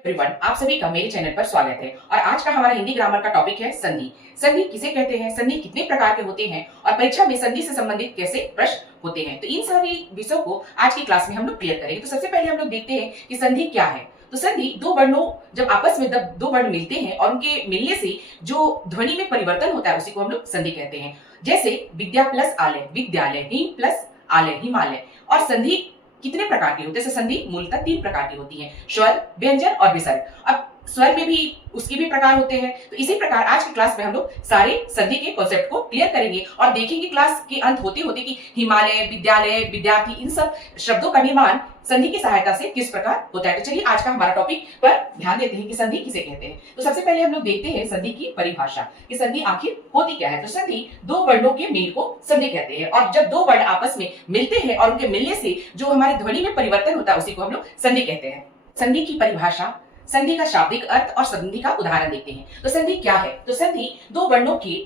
Everyone, आप सभी का मेरे चैनल पर स्वागत है। और आज का हमारा हिंदी ग्रामर का टॉपिक है संधि। संधि किसे कहते हैं, संधि कितने प्रकार के होते हैं और परीक्षा में संधि से संबंधित कैसे प्रश्न होते हैं, तो इन सभी विषयों को आज की क्लास में हम लोग क्लियर करेंगे। तो सबसे पहले हम लोग देखते हैं कि संधि क्या है। तो संधि दो वर्णों जब आपस में दो वर्ण मिलते हैं और उनके मिलने से जो ध्वनि में परिवर्तन होता है उसी को हम लोग संधि कहते हैं। जैसे विद्या प्लस आलय विद्यालय, हिम प्लस आलय हिमालय। और संधि कितने प्रकार की होती है? संधि मूलतः 3 प्रकार की होती है, स्वर, व्यंजन और विसर्ग। अब स्वर में भी उसके भी प्रकार होते हैं। तो इसी प्रकार आज की क्लास में हम लोग सारे संधि के कॉन्सेप्ट को क्लियर करेंगे और देखेंगे क्लास के अंत होते होते कि हिमालय, विद्यालय, विद्यार्थी, इन सब शब्दों का निर्माण संधि की सहायता से किस प्रकार होता है। तो चलिए आज का हमारा टॉपिक पर ध्यान देते हैं कि संधि किसे कहते हैं। तो सबसे पहले हम लोग देखते हैं संधि की परिभाषा कि संधि आखिर होती क्या है। तो संधि दो वर्णों के मेल को संधि कहते हैं और जब दो वर्ण आपस में मिलते हैं और उनके मिलने से जो हमारे ध्वनि में परिवर्तन होता है उसी को हम लोग संधि कहते हैं। संधि की परिभाषा, संधि का शाब्दिक अर्थ और संधि का उदाहरण देखते हैं। तो संधि क्या है? तो संधि दो वर्णों के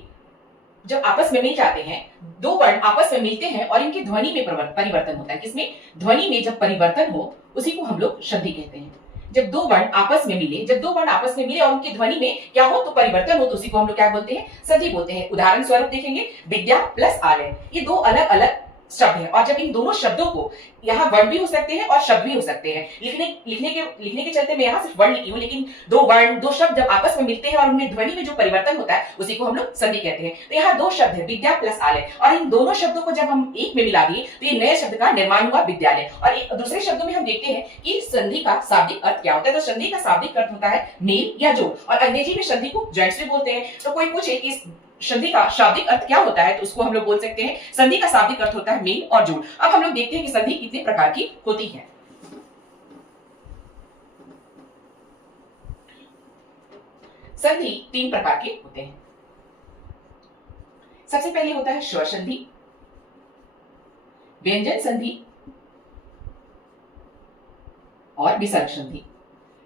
जब आपस में मिल जाते हैं, दो वर्ण आपस में मिलते हैं और इनकी ध्वनि में परिवर्तन होता है। किसमें? ध्वनि में जब परिवर्तन हो उसी को हम लोग संधि कहते हैं। जब दो वर्ण आपस में मिले, जब दो वर्ण आपस में मिले और उनकी ध्वनि में क्या हो तो परिवर्तन हो तो उसी को हम लोग क्या बोलते हैं? संधि बोलते हैं। उदाहरण स्वरूप देखेंगे विद्या प्लस आलय, ये दो अलग अलग शब्द है और जब इन दोनों शब्दों को, यहाँ वर्ण भी हो सकते हैं और शब्द भी हो सकते हैं, लिखने के चलते मैं यहाँ सिर्फ वर्ण लिखी हूँ, लेकिन दो वर्ण दो शब्द जब आपस में मिलते हैं और उनमें ध्वनि में जो परिवर्तन होता है उसी को हम लोग संधि कहते हैं। तो यहाँ दो शब्द है विद्या प्लस आलय और इन दोनों शब्दों को जब हम एक में मिला दिए तो ये नए शब्द का निर्माण हुआ विद्यालय। और दूसरे शब्दों में हम देखते हैं कि संधि का शाब्दिक अर्थ क्या होता है। तो संधि का शाब्दिक अर्थ होता है मेल या जोड़ और अंग्रेजी में संधि को जॉइंट्स भी बोलते हैं। तो कोई पूछे कि संधि का शाब्दिक अर्थ क्या होता है तो उसको हम लोग बोल सकते हैं संधि का शाब्दिक अर्थ होता है मेल और जोड़। अब हम लोग देखते हैं कि संधि कितने प्रकार की होती है। संधि 3 प्रकार के होते हैं। सबसे पहले होता है स्वर संधि, व्यंजन संधि और विसर्ग संधि।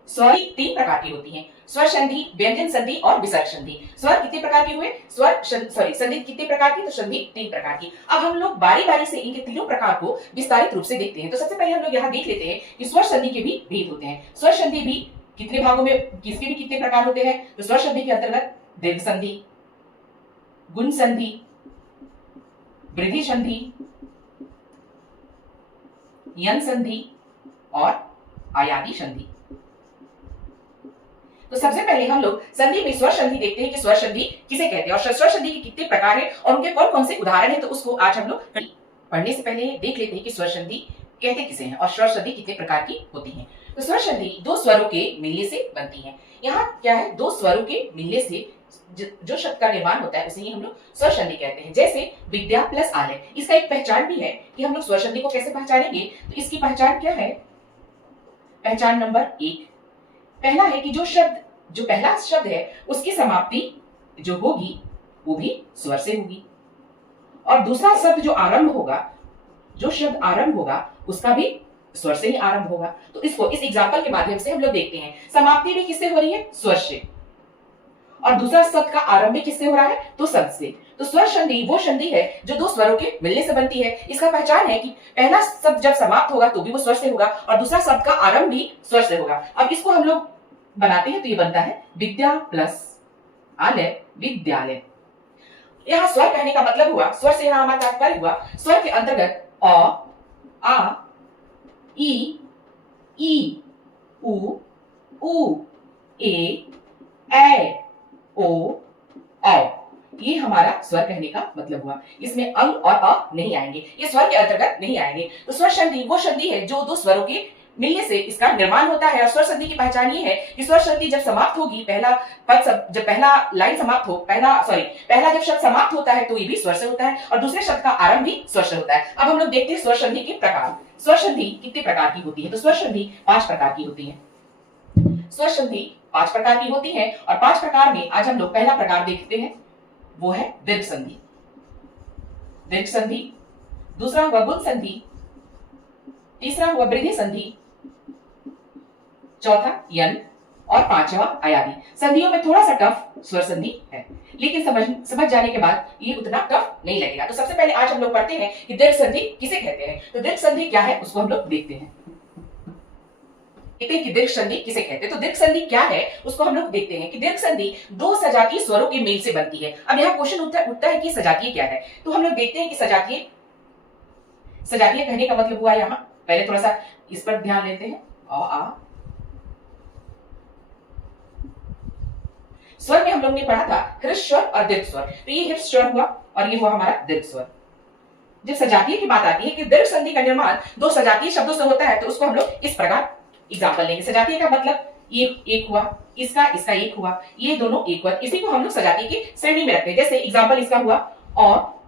स्वर 3 प्रकार की होती हैं, स्वर संधि, व्यंजन संधि और विसर्ग संधि। स्वर कितने प्रकार के हुए? संधि कितने प्रकार की? तो संधि 3 प्रकार की। अब हम लोग बारी बारी से इनके तीनों प्रकार को विस्तारित रूप से देखते हैं। तो सबसे पहले हम लोग यहाँ देख लेते हैं कि स्वर संधि के भी भेद होते हैं। स्वर संधि भी कितने भागों में, किसके भी कितने प्रकार होते हैं? तो स्वर संधि के अंतर्गत दीर्घ संधि, गुण संधि, वृद्धि संधि, यन संधि और आयाति संधि। तो सबसे पहले हम लोग संधि में स्वर संधि देखते हैं कि स्वर संधि किसे कहते हैं और स्वर संधि के कितने प्रकार हैं और उनके कौन कौन से उदाहरण हैं। तो उसको आज हम लोग पढ़ने से पहले देख लेते हैं कि स्वर संधि कहते किसे हैं और स्वर संधि कितने प्रकार की होती है। तो स्वर संधि दो स्वरों के मिलने से बनती है। यहाँ क्या है? दो स्वरों के मिलने से जो शब्द का निर्माण होता है उसे ही हम लोग स्वर संधि कहते हैं। जैसे विद्या प्लस आलय, इसका एक पहचान भी है कि हम लोग स्वर संधि को कैसे पहचानेंगे। तो इसकी पहचान क्या है? पहचान नंबर 1 पहला है कि जो पहला शब्द है उसकी समाप्ति जो होगी वो भी स्वर से होगी और दूसरा शब्द जो आरंभ होगा, जो शब्द आरंभ होगा उसका भी स्वर से ही आरंभ होगा। तो इसको इस एग्जांपल के माध्यम से हम लोग देखते हैं। समाप्ति भी किससे हो रही है? स्वर से। और दूसरा शब्द का आरंभ भी किससे हो रहा है? तो शब्द से। तो स्वर संधि वो संधि है जो दो स्वरों के मिलने से बनती है। इसका पहचान है कि पहला शब्द जब समाप्त होगा तो भी वो स्वर से होगा और दूसरा शब्द का आरंभ भी स्वर से होगा। अब इसको हम लोग बनाते हैं तो ये बनता है विद्या प्लस आलय विद्यालय। यहाँ स्वर कहने का मतलब हुआ, स्वर से यहाँ हमारा तात्पर्य हुआ स्वर के अंतर्गत अ, आ, ई, उ, ए, ओ, औ। ये हमारा स्वर कहने का मतलब हुआ। इसमें अंग और अ नहीं आएंगे, ये स्वर के अंतर्गत नहीं आएंगे। तो स्वर संधि वो संधि है जो दो स्वरों के मिलने से इसका निर्माण होता है। और स्वर संधि की पहचान ये है कि स्वर संधि जब समाप्त होगी, जब पहला लाइन समाप्त हो, पहला जब शब्द समाप्त होता है तो ये भी स्वर से होता है और दूसरे शब्द का आरंभ भी स्वर से होता है। अब हम लोग देखते हैं स्वर संधि के प्रकार। स्वर संधि कितने प्रकार की होती है? तो स्वर संधि 5 प्रकार की होती है। स्वर संधि 5 प्रकार की होती है और 5 प्रकार में आज हम लोग पहला प्रकार देखते हैं, वो है दीर्घ संधि। दीर्घ संधि, दूसरा हुआ गुण संधि, तीसरा हुआ वृद्धि संधि, चौथा यन और 5वां आयाति। संधियों में थोड़ा सा टफ स्वर संधि है, लेकिन समझ जाने के बाद ये उतना टफ नहीं लगेगा। तो सबसे पहले आज हम लोग पढ़ते हैं कि दीर्घ संधि किसे कहते हैं। तो दीर्घ संधि क्या है उसको हम लोग देखते हैं। देखते हैं कि दीर्घ संधि किसे कहते हैं। तो दीर्घ संधि क्या है उसको हम लोग देखते हैं कि दीर्घ संधि दो सजातीय स्वरों के मेल से बनती है। अब यहाँ क्वेश्चन उठता है कि सजातीय क्या है, तो हम लोग देखते हैं कि सजातीय कहने का मतलब हुआ यहाँ, पहले थोड़ा सा इस पर ध्यान लेते हैं। आ स्वर में हम लोग ने पढ़ा था हृस्व स्वर और दीर्घ स्वर, तो ये हृस्व स्वर हुआ और ये हुआ हमारा दीर्घ स्वर। जब सजातीय की बात आती है कि दीर्घ संधि का निर्माण दो सजातीय शब्दों से होता है, तो उसको हम लोग इस प्रकार एग्जाम्पल लेंगे। सजातीय का मतलब ये एक हुआ, इसका एक हुआ, ये दोनों एक हुआ, इसी को हम लोग सजातीय की श्रेणी में रखते हैं। जैसे एग्जाम्पल इसका हुआ और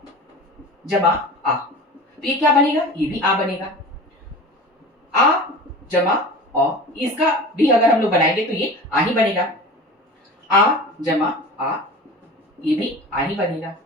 जमा आ, तो ये क्या बनेगा, ये भी आ बनेगा। आ जमा औ, इसका भी अगर हम लोग बनाएंगे तो ये आ ही बनेगा। आ जमा आ, ये भी आ ही बनेगा।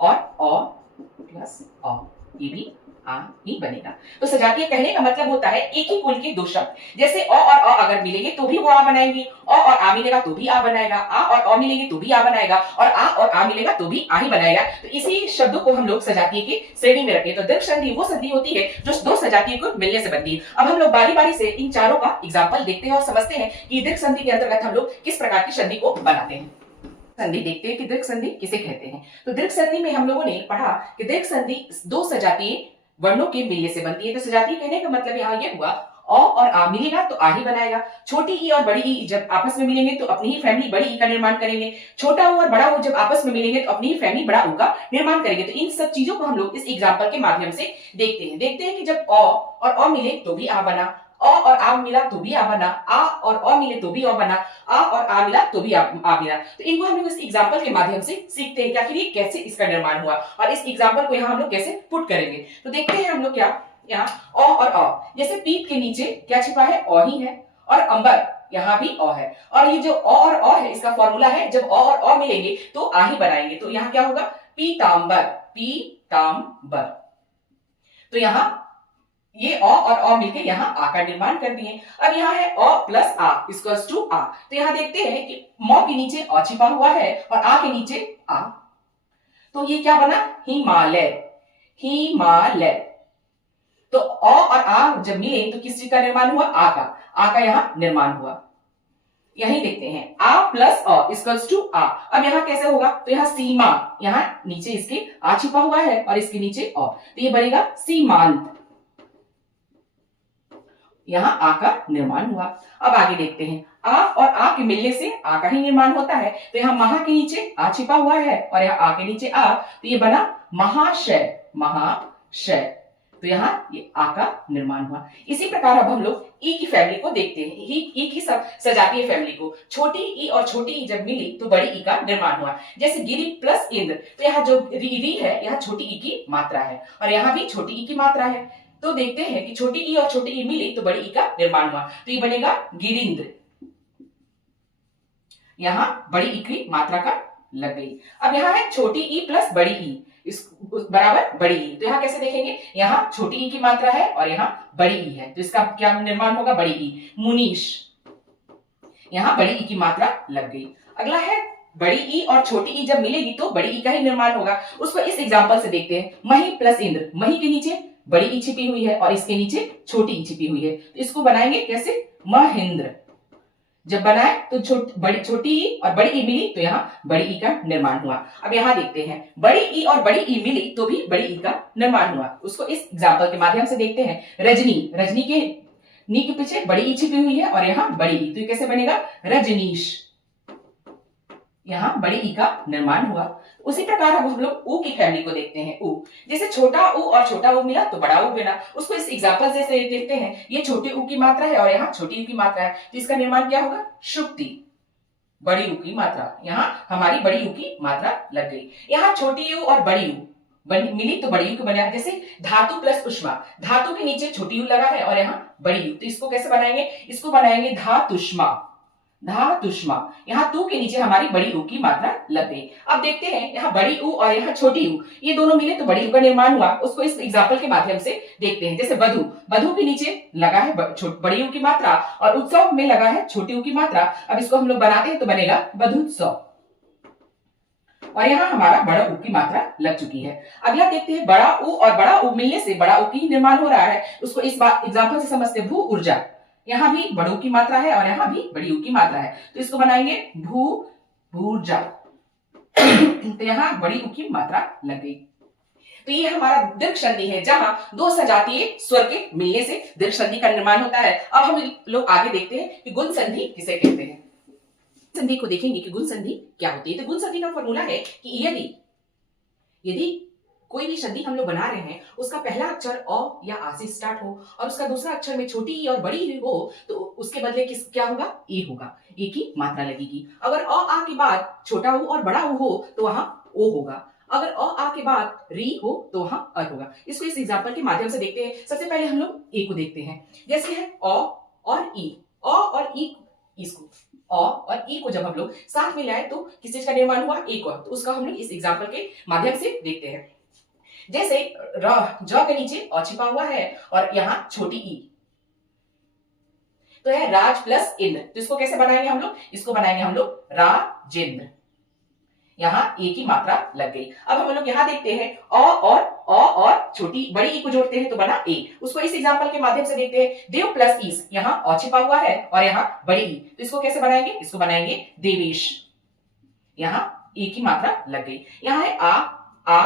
और अ प्लस अ, ये भी आ ही बनेगा। तो सजातीय कहने का मतलब होता है एक ही कुल के दो शब्द, जैसे अ और अ अगर मिलेंगे तो भी वो आ बनाएंगे, अ और आ मिलेगा तो भी आ बनाएगा, आ और अ मिलेंगे तो भी आ बनाएगा, और आ मिलेगा तो भी आ ही बनाएगा। तो इसी शब्दों को हम लोग सजातीय की श्रेणी में रखें। तो दीर्घ संधि वो संधि होती है जो दो सजातीय को मिलने से बनती है। अब हम लोग बारी बारी से इन चारों का एग्जाम्पल देखते हैं और समझते हैं कि दीर्घ संधि के अंतर्गत हम लोग किस प्रकार की संधि को बनाते हैं। संधि देखते हैं कि दीर्घ संधि किसे कहते हैं। तो दीर्घ संधि में हम लोगों ने पढ़ा कि दीर्घ संधि दो सजातीय वर्णों के मिलने से बनती है। तो सजातीय कहने का मतलब यहाँ ये हुआ अ और आ मिलेगा तो आ ही बनाएगा। छोटी ई और बड़ी ई जब आपस में मिलेंगे तो अपनी ही फैमिली बड़ी ई का निर्माण करेंगे। छोटा ऊ और बड़ा ऊ जब आपस में मिलेंगे तो अपनी ही फैमिली बड़ा ऊ का निर्माण करेंगे। तो इन सब चीजों को हम लोग इस एग्जाम्पल के माध्यम से देखते हैं कि जब अ और अ मिले तो भी आ बना, अ और आ मिला तो भी आ बना, आ और अ मिले तो भी अ बना, आ और आ मिला तो भी आ बना। तो इनको हम लोग इस एग्जाम्पल के माध्यम से सीखते हैं कि आखिर ये कैसे इसका निर्माण हुआ और इस एग्जाम्पल को यहाँ हम लोग कैसे पुट करेंगे। तो देखते हैं हम लोग क्या यहाँ अ और अ, जैसे पीठ के नीचे क्या छिपा है, अ ही है, और अंबर यहाँ भी अ है, और ये जो अ और अ है इसका फॉर्मूला है जब अ और अ मिलेंगे तो आ ही बनाएंगे। तो यहाँ क्या होगा, पीतांबर, पीतांबर। तो यहाँ ये अ और अ मिलके यहाँ आ का निर्माण कर दिए। अब यहाँ है अ प्लस आ इक्वल्स टू आ। तो यहाँ देखते हैं कि म के नीचे अ छिपा हुआ है और आ के नीचे आ, तो ये क्या बना, हिमालय, हिमालय। तो अ और आ जब मिले तो किस चीज का निर्माण हुआ, आ का यहाँ निर्माण हुआ। यही देखते हैं आ प्लस अ इक्वल्स टू आ। अब यहाँ कैसे होगा, तो यहाँ सीमा, यहाँ नीचे इसके आ छिपा हुआ है और इसके नीचे अ, तो ये बनेगा सीमांत। यहाँ आ का निर्माण हुआ। अब आगे देखते हैं आ और आ के मिलने से आ का ही निर्माण होता है। तो यहाँ महा के नीचे आ छिपा हुआ है और यहाँ आ के नीचे आ, तो ये बना महाशय, महाशय। तो यहाँ ये आ का निर्माण हुआ। इसी प्रकार अब हम लोग ई की फैमिली को देखते हैं, ई की सजातीय फैमिली को। छोटी ई और छोटी ई जब मिली तो बड़ी ई का निर्माण हुआ। जैसे गिरी प्लस इंद्र, तो यहाँ जो री है यहाँ छोटी ई की मात्रा है और यहाँ भी छोटी ई की मात्रा है। तो देखते हैं कि छोटी ई और छोटी ई मिली तो बड़ी ई का निर्माण हुआ, तो ये बनेगा गिरिंद्र। यहां बड़ी ई की मात्रा का लग गई। अब यहाँ है छोटी ई प्लस बड़ी ई इस बराबर बड़ी ई। तो यहाँ कैसे देखेंगे, यहाँ छोटी ई की मात्रा है और यहाँ बड़ी ई है, तो इसका क्या निर्माण होगा, बड़ी ई, मुनीश। यहाँ बड़ी ई की मात्रा लग गई। अगला है बड़ी ई और छोटी ई जब मिलेगी तो बड़ी ई का ही निर्माण होगा। उसको इस एग्जाम्पल से देखते हैं। मही प्लस इंद्र, मही के नीचे बड़ी ई छिपी हुई है और इसके नीचे छोटी ई छिपी हुई है, तो इसको बनाएंगे कैसे, महेंद्र। जब बनाए तो छोटी ई और बड़ी ई मिली तो यहाँ बड़ी ई का निर्माण हुआ। अब यहाँ देखते हैं बड़ी ई और बड़ी ई मिली तो भी बड़ी ई का निर्माण हुआ। उसको इस एग्जाम्पल के माध्यम से देखते हैं। रजनी, रजनी के नी के पीछे बड़ी ई छिपी हुई है और यहाँ बड़ी ई, तो ये कैसे बनेगा, रजनीश। यहाँ बड़ी ई का निर्माण हुआ। उसी प्रकार अब हम लोग ऊ की फैमिली को देखते हैं। ऊ, जैसे छोटा ऊ और छोटा ऊ मिला तो बड़ा ऊ बना। उसको इस एग्जांपल से देखते हैं। ये छोटे ऊ की मात्रा है और यहाँ छोटी ऊ की मात्रा है, तो इसका निर्माण क्या होगा, शुक्ति। बड़ी ऊ की मात्रा, यहाँ हमारी बड़ी ऊ की मात्रा लग गई। यहाँ छोटी ऊ और बड़ी ऊ मिली तो बड़ी ऊ को बनाया। जैसे धातु प्लस उष्मा, धातु के नीचे छोटी ऊ लगा है और यहाँ बड़ी ऊ, तो इसको कैसे बनाएंगे, इसको बनाएंगे धातुष्मा, धातुष्मा। यहाँ तू के नीचे हमारी बड़ी ऊ की मात्रा लग गई। अब देखते हैं यहाँ बड़ी ऊ और यहाँ छोटी ऊ, ये दोनों मिले तो बड़ी ऊ का निर्माण हुआ। उसको इस एग्जाम्पल के माध्यम से देखते हैं। जैसे वधु, वधु के नीचे लगा है बड़ी ऊ की मात्रा और उत्सव में लगा है छोटी ऊ की मात्रा। अब इसको हम लोग बनाते हैं तो बनेगा वधुत्सव, और यहाँ हमारा बड़ा ऊ की मात्रा लग चुकी है। अगला देखते हैं बड़ा ऊ और बड़ा ऊ मिलने से बड़ा ऊ की निर्माण हो रहा है। उसको इस बात एग्जाम्पल से समझते हैं। भू ऊर्जा, यहाँ भी बड़ू की मात्रा है और यहाँ भी बड़ी ऊ की मात्रा है, तो इसको बनाएंगे भू भूजा। तो यहाँ बड़ी ऊ की मात्रा लग गई। तो ये हमारा दीर्घ संधि है, जहां दो सजातीय स्वर के मिलने से दीर्घ संधि का निर्माण होता है। अब हम लोग आगे देखते हैं कि गुण संधि किसे कहते हैं। संधि को देखेंगे कि गुण संधि क्या होती है। तो गुण संधि का फॉर्मूला है कि यदि यदि कोई भी संधि हम लोग बना रहे हैं, उसका पहला अक्षर अ या आ से स्टार्ट हो और उसका दूसरा अक्षर में छोटी ई और बड़ी ई हो, तो उसके बदले क्या होगा, ए होगा, ए की मात्रा लगेगी। अगर अ आ के बाद छोटा ऊ और बड़ा ऊ हो तो वहां ओ होगा। अगर अ आ के बाद री हो तो वहां अर होगा। इसको इस एग्जांपल के माध्यम से देखते हैं। सबसे पहले हम लोग ए को देखते हैं। जैसे है अ और ई, अ और ई, इसको अ और ई को जब हम लोग साथ में लाए तो किस चीज का निर्माण हुआ, ए का। तो उसका हम लोग इस एग्जांपल के माध्यम से देखते हैं। जैसे ज के नीचे अ छिपा हुआ है और यहाँ छोटी ई, तो है राज प्लस इंद्र। तो इसको कैसे बनाएंगे हम लोग, इसको बनाएंगे हम लोग राजेंद्र। यहाँ ए की मात्रा लग गई। अब हम लोग यहाँ देखते हैं अ और छोटी बड़ी ई को जोड़ते हैं तो बना ए। उसको इस एग्जांपल के माध्यम से देखते हैं। देव प्लस ईस, यहाँ अ छिपा हुआ है और यहाँ बड़ी ई, तो इसको कैसे बनाएंगे, इसको बनाएंगे देवेश। यहाँ ए की मात्रा लग गई। यहाँ है आ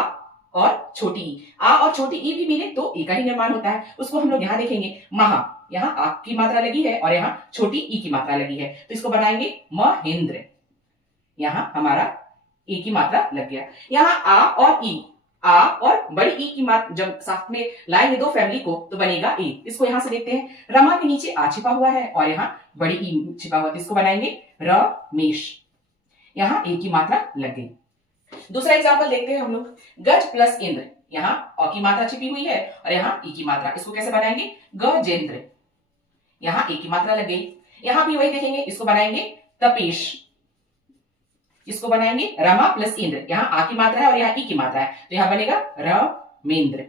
और छोटी ई, आ और छोटी ई भी मिले तो ए का ही निर्माण होता है। उसको हम लोग यहाँ देखेंगे महा, यहाँ आ की मात्रा लगी है और यहाँ छोटी ई की मात्रा लगी है, तो इसको बनाएंगे महेंद्र। यहाँ हमारा ई की मात्रा लग गया। यहाँ आ और ई, आ और बड़ी ई की मात्रा जब साथ में लाएंगे दो फैमिली को तो बनेगा ए। इसको यहां से देखते हैं। रमा के नीचे आ छिपा हुआ है और यहाँ बड़ी ई छिपा हुआ है, तो इसको बनाएंगे रमेश। यहाँ ए की मात्रा लग गई। दूसरा एग्जाम्पल देखते हैं हम लोग। गज प्लस इंद्र, यहाँ अ की मात्रा छिपी हुई है और यहाँ ई की मात्रा, इसको कैसे बनाएंगे गजेंद्र। यहाँ ए की मात्रा लग गई। यहाँ भी वही देखेंगे, इसको बनाएंगे तपेश। इसको बनाएंगे रमा प्लस इंद्र, यहाँ आ की मात्रा है और यहाँ ई की मात्रा है, तो यहाँ बनेगा रमेंद्र।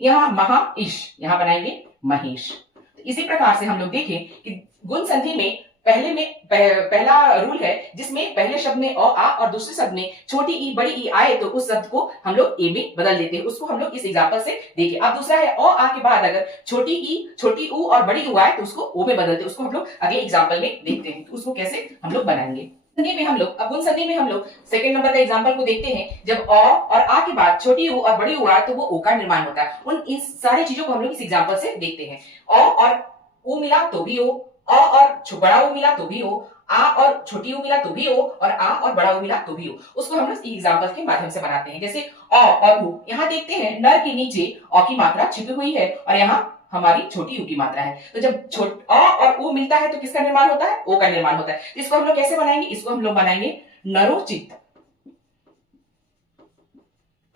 यहाँ महाईश, यहाँ बनाएंगे महेश। तो इसी प्रकार से हम लोग देखें कि गुण संधि में पहला रूल है जिसमें पहले शब्द में अ आ और दूसरे शब्द में छोटी ई बड़ी ई आए तो उस शब्द को हम लोग ए में बदल देते हैं। उसको हम लोग इस एग्जांपल से देखें। अब दूसरा है अ आ के बाद अगर छोटी ई छोटी ऊ और बड़ी ऊ आए तो उसको ओ में बदलते हैं। उसको हम लोग अगले एग्जांपल में देखते हैं। तो उसको कैसे हम लोग बनाएंगे। संधि में हम लोग, अब गुण संधि में हम लोग सेकंड नंबर का एग्जांपल को देखते हैं। जब अ और आ के बाद छोटी ऊ और बड़ी ऊ आए तो वो ओ का निर्माण होता है। उन इस सारी चीजों को हम लोग इस एग्जांपल से देखते हैं। अ और ऊ मिला तो भी ओ, अ और बड़ा ऊ मिला तो भी हो, आ और छोटी ऊ मिला तो भी हो और आ और बड़ा ऊ मिला तो भी हो। उसको हम लोग एग्जांपल के माध्यम से बनाते हैं। जैसे अ और ऊ, यहाँ देखते हैं नर के नीचे अ की मात्रा छिपी हुई है और यहाँ हमारी छोटी ऊ की मात्रा है। तो जब अ और ऊ मिलता है तो किसका निर्माण होता है, ओ का निर्माण होता है। इसको हम लोग कैसे बनाएंगे, इसको हम लोग बनाएंगे नरोचित।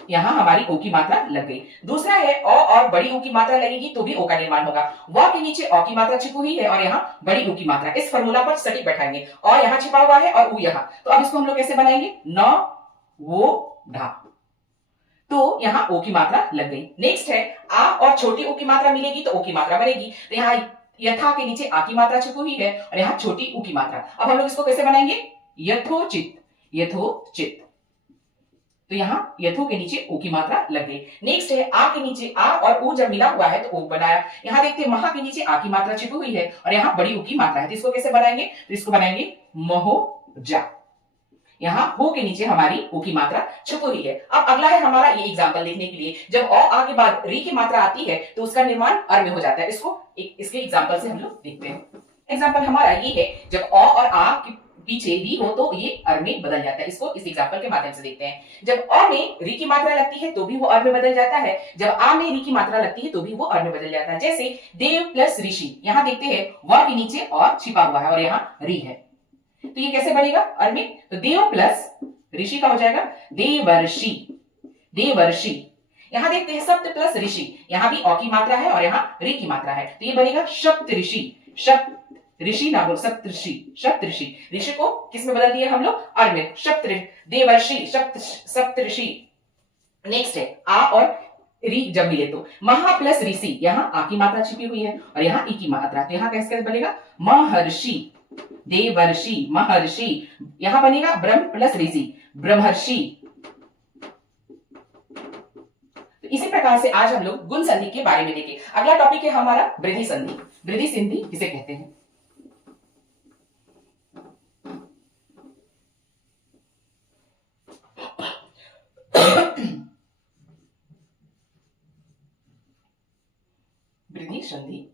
यहाँ हमारी ओ की मात्रा लग गई। दूसरा है अ और बड़ी ऊ की मात्रा लगेगी तो भी ओ का निर्माण होगा। व के नीचे अ की मात्रा छिपी हुई है और यहाँ बड़ी ऊ की मात्रा, इस फॉर्मूला पर सटीक बैठाएंगे। अ यहाँ छिपा हुआ है और ऊ यहाँ, तो अब इसको हम लोग कैसे बनाएंगे, न वो ढा, तो यहाँ ओ की मात्रा लग गई। नेक्स्ट है आ और छोटी ऊ की मात्रा मिलेगी तो ओ की मात्रा बनेगी। तो यहाँ यथा के नीचे आ की मात्रा छिपी हुई है और यहाँ छोटी ऊ की मात्रा। अब हम लोग इसको कैसे बनाएंगे, यथोचित, यथोचित, तो यहाँ यथो के नीचे ओ की मात्रा लग गई। नेक्स्ट है आ के नीचे आ और ऊ जब मिला हुआ है तो ओ बनाया। यहाँ देखते हैं महा के नीचे आ की मात्रा छिपी हुई है और यहाँ बड़ी ऊ की मात्रा है, तो इसको कैसे बनाएंगे, तो इसको बनाएंगे महोजा। यहाँ हो के नीचे हमारी ओ की मात्रा छुपी हुई है। अब अगला है हमारा ये एग्जांपल देखने के लिए। जब अ आ के बाद री की मात्रा आती है तो उसका निर्माण अर में हो जाता है। इसको इसके एग्जांपल से हम लोग देखते हैं। एग्जांपल हमारा ये है, जब अ और आ की पीछे री हो तो ये अर में बदल जाता है। इसको इस एग्जांपल के माध्यम से देखते हैं। जब अ में री की मात्रा लगती है तो भी वो अर में बदल जाता है। जब आ में री की मात्रा लगती है तो भी वो अर में बदल जाता है। जैसे देव प्लस ऋषि, यहाँ देखते हैं व के नीचे और छिपा हुआ है और यहाँ री है, तो ये कैसे बनेगा अर में, तो देव प्लस ऋषि का हो जाएगा देवर्षि, देवर्षि। यहाँ देखते हैं सप्त प्लस ऋषि, यहाँ भी अ की मात्रा है और यहाँ री की मात्रा है, तो ये बनेगा सप्तऋषि। सप्त ऋषि ना बोल, सप्तऋषि, सप्तऋषि। ऋषि को किस में बदल दिया हम लोग, अर में, सप्त देवर्षि, सप्तऋषि। नेक्स्ट है आ और री जब मिले तो महा प्लस ऋषि, यहाँ आ की मात्रा छिपी हुई है और यहाँ ई की मात्रा, तो यहाँ कैसे बनेगा महर्षि, देवर्षि, महर्षि। यहां बनेगा ब्रह्म प्लस ऋषि, ब्रह्मर्षि। तो इसी प्रकार से आज हम लोग गुण संधि के बारे में देखें। अगला टॉपिक है हमारा वृद्धि संधि। वृद्धि संधि किसे कहते हैं? वृद्धि संधि।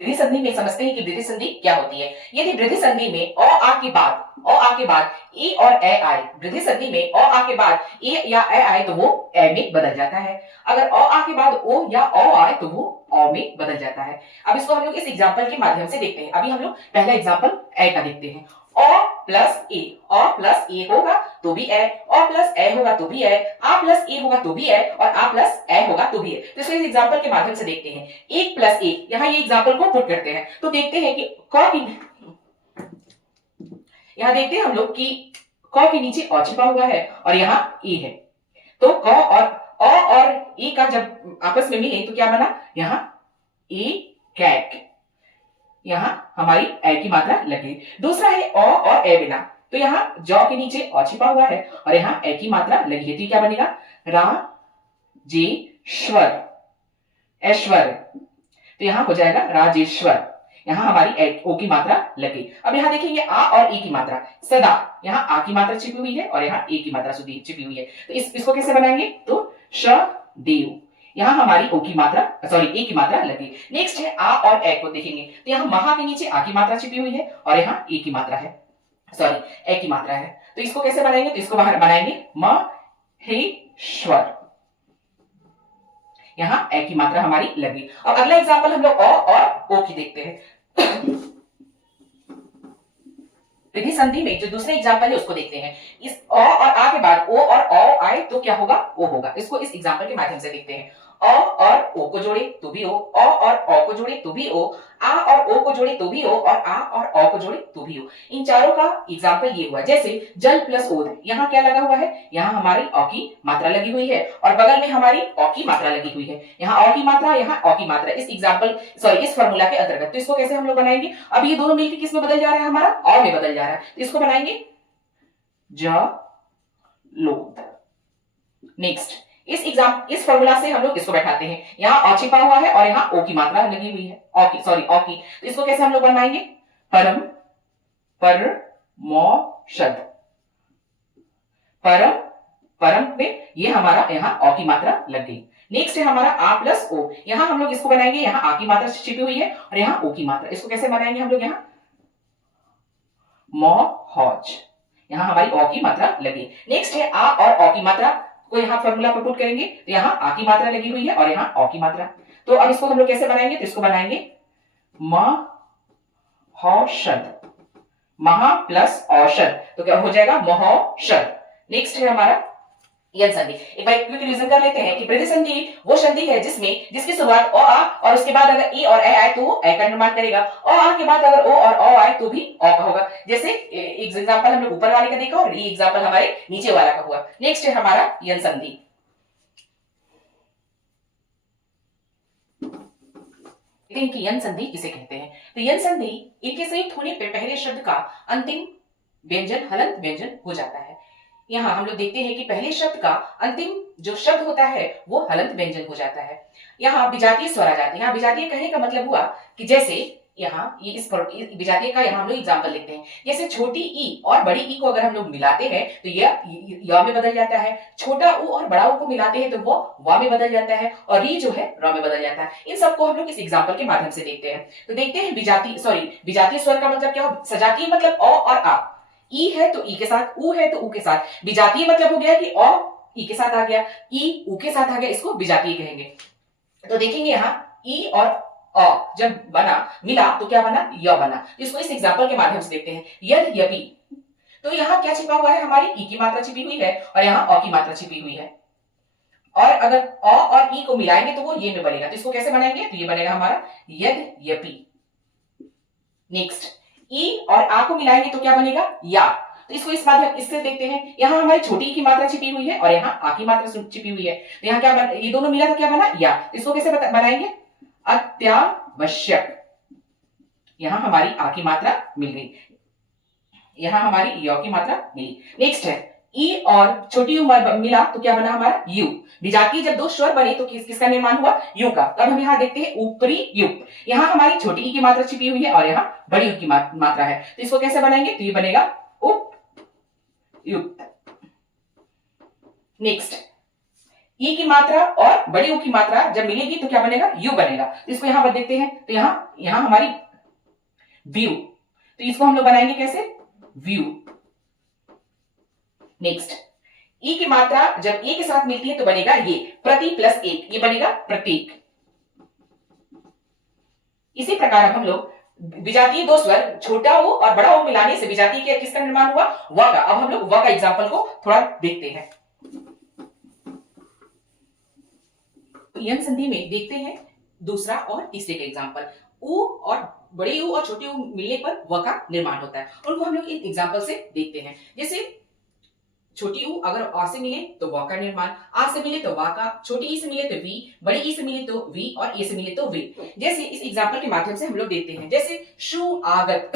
वृद्धि संधि में समझते हैं कि वृद्धि संधि क्या होती है। यदि वृद्धि संधि में अ आ के बाद ए और ए आए, वृद्धि संधि में अ आ के बाद ए या ए आए तो वो ए में बदल जाता है। अगर अ आ के बाद ओ या औ आए तो वो औ में बदल जाता है। अब इसको हम लोग इस एग्जांपल के माध्यम से देखते हैं। अभी हम लोग पहला एग्जांपल ए का देखते हैं। अ प्लस ए होगा तो भी ए, अ प्लस ए होगा तो भी ए, आ प्लस ए होगा तो भी ए और आ प्लस ए होगा तो भी ए। तो इसको इस एग्जांपल के माध्यम से देखते हैं। 1 प्लस 1, यहाँ ये एग्जांपल को पुट करते हैं तो देखते हैं कि क की, यहाँ देखते हैं हम लोग कि क के नीचे अ छिपा हुआ है और यहाँ ए है। तो क और अ और ए का जब आपस में मिले तो क्या बना? यहाँ ए कैट, यहाँ हमारी ए की मात्रा लगी। दूसरा है अ और ए बिना, तो यहाँ ज के नीचे अ छिपा हुआ है और यहाँ ए की मात्रा लगी है। तो क्या बनेगा? राजेश्वर, ऐश्वर्य। तो यहाँ हो जाएगा राजेश्वर। यहाँ हमारी ओ की मात्रा लगी। अब यहाँ देखेंगे आ और ए की मात्रा सदा, यहाँ आ की मात्रा छिपी हुई है और यहाँ ए की मात्रा छिपी हुई है। तो इसको कैसे बनाएंगे? तो सदेव, यहाँ हमारी ओ की मात्रा ए की मात्रा लगी। नेक्स्ट है आ और ए को देखेंगे तो यहाँ महा के नीचे आ की मात्रा छिपी हुई है और यहाँ ए की मात्रा है, ए की मात्रा है। तो इसको कैसे बनाएंगे? तो इसको बाहर बनाएंगे महेश्वर, यहाँ ए की मात्रा हमारी लगी। अब अगला एग्जांपल हम लोग अ और ओ की देखते हैं। विधि संधि में जो दूसरे एग्जांपल है उसको देखते हैं। इस अ और आ के बाद ओ और औ आए तो क्या होगा? ओ होगा। इसको इस एग्जांपल के माध्यम से देखते हैं। अ और ओ को जोड़े तो भी ओ, अ और औ को जोड़े तो भी ओ, आ और ओ को जोड़े तो भी ओ और आ और औ को जोड़े तो भी ओ। इन चारों का एग्जांपल ये हुआ। जैसे जल प्लस ओध, यहाँ क्या लगा हुआ है? यहाँ हमारी अ की मात्रा लगी हुई है और बगल में हमारी अ की मात्रा लगी हुई है। यहाँ अ की मात्रा, यहाँ अ की मात्रा, इस एग्जांपल इस फार्मूला के अंतर्गत। तो इसको कैसे हम लोग बनाएंगे? अब ये दोनों मिलकर किस में बदल जा रहा है? हमारा अ में बदल जा रहा है। तो इसको बनाएंगे जलोद। नेक्स्ट इस फार्मूला से हम लोग इसको बैठाते हैं। यहाँ अ छिपा हुआ है और यहाँ ओ की मात्रा लगी हुई है, अ की। तो इसको कैसे हम लोग बनाएंगे? परम परमौषध, परम में ये हमारा यहाँ अ की मात्रा लग गई। नेक्स्ट है हमारा आ प्लस ओ, यहाँ हम लोग इसको बनाएंगे। यहाँ आ की मात्रा छिपी हुई है और यहाँ ओ की मात्रा। इसको कैसे बनाएंगे हम लोग? यहाँ मौहौज, यहाँ हमारी अ की मात्रा लगी। नेक्स्ट है आ और अ की मात्रा को यहाँ फॉर्मूला पर पुट करेंगे तो यहाँ आ की मात्रा लगी हुई है और यहाँ अ की मात्रा। तो अब इसको हम लोग कैसे बनाएंगे? तो इसको बनाएंगे महौषध, महा प्लस औषध तो क्या हो जाएगा? महौषध। नेक्स्ट है हमारा यन संधि। एक बार क्विक रिवीजन कर लेते हैं कि वृद्धि संधि वो संधि है जिसकी शुरुआत अ आ और उसके बाद अगर ए और ए आए तो वो ए का निर्माण करेगा। अ आ के बाद अगर ओ और अ आए तो भी अ का होगा। जैसे एक एग्जांपल हमने ऊपर वाले का देखा और ये एग्जांपल हमारे नीचे वाला का हुआ। नेक्स्ट है हमारा यन संधि। कि यन संधि किसे कहते हैं? तो यन संधि इनके संयुक्त होने पर पहले शब्द का अंतिम व्यंजन हलंत व्यंजन हो जाता है। यहाँ हम लोग देखते हैं कि पहले शब्द का अंतिम जो शब्द होता है वो हलंत व्यंजन हो जाता है। यहाँ विजातीय स्वर आ जाते हैं। यहाँ विजातीय कहने का मतलब हुआ कि जैसे यहाँ ये इस विजातीय का यहाँ हम लोग एग्जाम्पल लेते हैं। जैसे छोटी ई और बड़ी ई को अगर हम लोग मिलाते हैं तो यह य में बदल जाता है। छोटा ऊ और बड़ा ऊ को मिलाते हैं तो वो व में बदल जाता है और री जो है र में बदल जाता है। इन सबको हम लोग इस एग्जाम्पल के माध्यम से देखते हैं। तो देखते हैं विजातीय स्वर का मतलब क्या हो? सजातीय मतलब अ और आ, ई है तो ई के साथ, ऊ है तो ऊ के साथ। विजातीय मतलब हो गया कि अ ई के साथ आ गया, ई ऊ के साथ आ गया, इसको विजातीय कहेंगे। तो देखेंगे यहाँ ई और अ जब बना मिला तो क्या बना? य बना। इसको इस एग्जांपल के माध्यम से देखते हैं। यद्यपि, तो यहाँ क्या छिपा हुआ है? हमारी ई की मात्रा छिपी हुई है और यहाँ अ की मात्रा छिपी हुई है और अगर अ और ई को मिलाएंगे तो वो ये में बनेगा। तो इसको कैसे बनाएंगे? तो ये बनेगा हमारा यद्यपि। नेक्स्ट ई और आ को मिलाएंगे तो क्या बनेगा? या। तो इसको इस माध्यम इससे देखते हैं। यहाँ हमारी छोटी की मात्रा छिपी हुई है और यहाँ आ की मात्रा छिपी हुई है। तो यहाँ क्या ये दोनों मिला तो क्या बना? या। इसको कैसे बनाएंगे? अत्यावश्यक। यहाँ हमारी आ की मात्रा मिल गई, यहाँ हमारी य की मात्रा मिली। नेक्स्ट है ई और छोटी यू मिला तो क्या बना हमारा यू। विजातीय जब दो स्वर बने तो किसका निर्माण हुआ, यू का। अब हम यहाँ देखते हैं ऊपरी यू, यहाँ हमारी छोटी ई की मात्रा छिपी हुई है और यहाँ बड़ी यू की मात्रा है, तो इसको कैसे बनाएंगे, तो ये बनेगा उप युक्त। नेक्स्ट, ई की मात्रा और बड़ी यू की मात्रा जब मिलेगी तो क्या बनेगा, यू बनेगा। तो इसको यहां पर देखते हैं, तो यहां हमारी व्यू, तो इसको हम लोग बनाएंगे कैसे, व्यू। नेक्स्ट, ई की मात्रा जब ए के साथ मिलती है तो बनेगा ये प्रति प्लस एक, ये बनेगा प्रतीक। इसी प्रकार अब हम लोग विजातीय दो स्वर छोटा ओ और बड़ा ओ मिलाने से विजातीय के किसका निर्माण हुआ, व का। अब हम लोग व का एग्जाम्पल को थोड़ा देखते हैं। यन संधि में देखते हैं दूसरा और तीसरे का एग्जाम्पल। ऊ और बड़े ऊ और छोटे ऊ मिलने पर व का निर्माण होता है, उनको हम लोग इन एग्जाम्पल से देखते हैं। जैसे छोटी ऊ अगर अ से मिले तो व का निर्माण, आ से मिले तो वा का, छोटी ई से मिले तो वी, बड़ी ई से मिले तो वी और ए से मिले तो वे। जैसे इस एग्जाम्पल के माध्यम से हम लोग देखते हैं, जैसे सुआगत,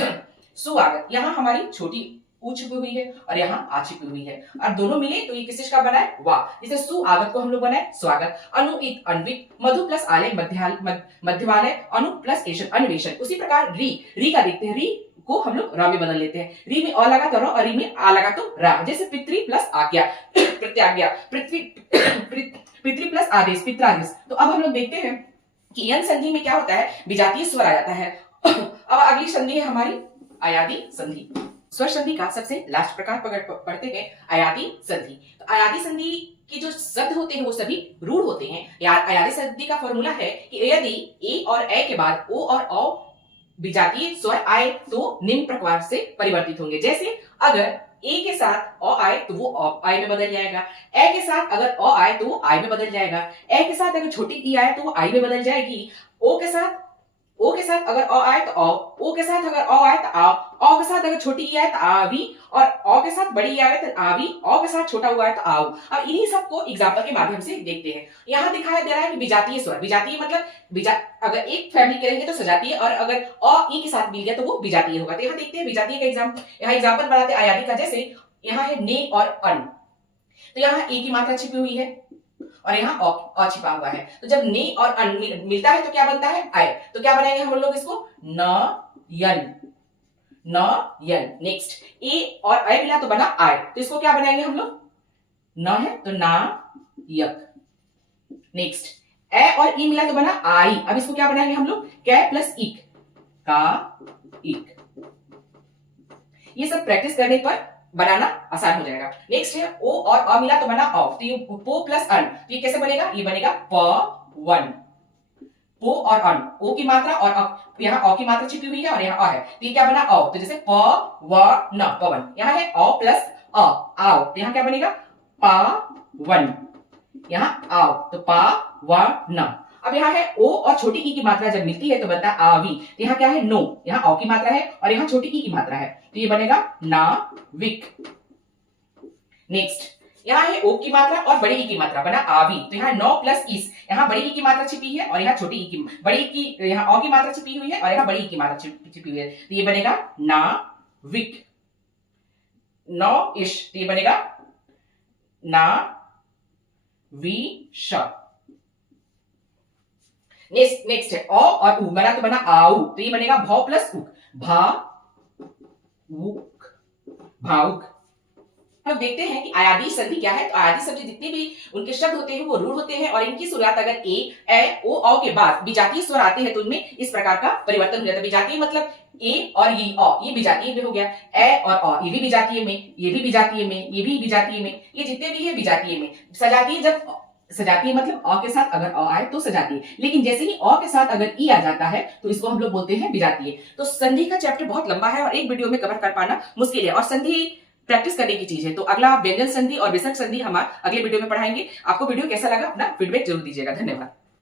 सुआगत, यहाँ हमारी छोटी ऊ छिपी हुई है और यहाँ आ छिपी हुई है, और दोनों मिले तो ये किस चीज का बना है, वाह। जैसे सुआगत को हम लोग बनाए स्वागत, अनुइत अन्वित, मधु प्लस आलय मध्यमालय, अनु प्लस एशन अन्वेषण। उसी प्रकार री का देखते हैं, री को हम लोग रा में बदल लेते हैं, री में अ लगा तो र और री में आ लगा तो रा। जैसे पितृ प्लस आज्ञा, प्रत्याज्ञा, पितृ प्लस आदेश, पित्रादेश। तो अब हम लोग देखते हैं कि यन संधि में क्या होता है, विजातीय स्वर आ जाता है। अब अगली संधि है हमारी आयादी संधि। स्वर संधि का सबसे लास्ट प्रकार पढ़ते हैं आयादी संधि। तो आयादी संधि के जो शब्द होते हैं वो सभी रूढ़ होते हैं। आयादी संधि का फॉर्मूला है कि यदि ए और ए के बाद ओ और औ विजातीय स्वर आए तो निम्न प्रकार से परिवर्तित होंगे। जैसे अगर ए के साथ अ आए तो वो आय में बदल जाएगा, ए के साथ अगर अ आए तो वो आय में बदल जाएगा, ए के साथ अगर छोटी ई आए तो वो आई में बदल जाएगी, ओ के साथ अगर अ आए तो ओ के साथ अगर अ आए तो अ के साथ अगर छोटी ई आए तो आवी, और अ के साथ बड़ी ई आए तो आवी, अ के साथ छोटा हुआ है तो आओ। अब इन्हीं सबको एग्जांपल के माध्यम से देखते हैं। यहाँ दिखाया दे रहा है कि विजातीय स्वर, विजातीय मतलब अगर एक फैमिली करेंगे तो सजातीय, और अगर अ ई के साथ मिल गया तो वो विजातीय होगा। तो यहाँ देखते हैं विजातीय का एग्जाम्पल बनाते हैं आयादी का। जैसे यहाँ है ने और अन, तो यहाँ ए की मात्रा छिपी हुई है और यहाँ अ छिपा हुआ है, तो जब ने और अन मिलता है तो क्या बनता है, आय। तो क्या बनाएंगे हम लोग इसको, न यन, न यन। नेक्स्ट, ए और अय मिला तो बना आय, तो इसको क्या बनाएंगे हम लोग, न है तो ना यक। नेक्स्ट, ए और ई मिला तो बना आई, अब इसको क्या बनाएंगे हम लोग, कै प्लस इक, का इक। ये सब प्रैक्टिस करने पर बनाना आसान हो जाएगा। नेक्स्ट है ओ और अ मिला तो बना औ, तो ये पो प्लस अन, तो ये कैसे बनेगा, ये बनेगा प वन। पो और अन, ओ की मात्रा और यहाँ अ की मात्रा छिपी हुई है और यहाँ अ है, तो ये क्या बना औ, तो जैसे प व न, पवन। यहाँ है औ प्लस अ, आओ, तो यहाँ क्या बनेगा, पा वन। यहाँ आओ तो पा व न। अब यहाँ है ओ और छोटी ई की मात्रा जब मिलती है तो बनता है आवी, तो यहाँ क्या है, नो, यहाँ औ की मात्रा है और यहाँ छोटी ई की मात्रा है, तो ये बनेगा ना विक। नेक्स्ट, यहाँ है ओ की मात्रा और बड़ी ई की मात्रा, बना आवी, तो यहाँ 9 प्लस इस, यहाँ बड़ी ई की मात्रा छिपी है और यहाँ छोटी ई की, बड़ी ई की यहाँ अ की मात्रा छिपी हुई है और यहाँ बड़ी ई की मात्रा छिपी हुई है, तो ये बनेगा ना विक। 9 इश, तो ये बनेगा ना वी श। नेक्स्ट है अ और उ बना तो बना आउ, तो ये बनेगा भ प्लस उक, भा उक, भाउक। हम देखते हैं कि आयादी संधि क्या है। तो आयादी संधि जितने भी उनके शब्द होते हैं वो रूढ़ होते हैं और इनकी शुरुआत अगर ए ओ औ के बाद विजातीय स्वर आते हैं तो उनमें इस प्रकार का परिवर्तन हो जाता है। विजातीय मतलब ए और ये अ, ये विजातीय में हो गया, ए और अ ये भी विजातीय में, ये भी विजातीय में, ये भी विजातीय में, ये जितने भी है विजातीय में। सजातीय जब सजातीय मतलब अ के साथ अगर अ आए तो सजातीय, लेकिन जैसे ही अ के साथ अगर ई आ जाता है तो इसको हम लोग बोलते हैं विजातीय। तो संधि का चैप्टर बहुत लंबा है और एक वीडियो में कवर कर पाना मुश्किल है और संधि प्रैक्टिस करने की चीज है। तो अगला व्यंजन संधि और विसर्ग संधि हम अगले वीडियो में पढ़ाएंगे। आपको वीडियो कैसा लगा अपना फीडबैक जरूर दीजिएगा। धन्यवाद।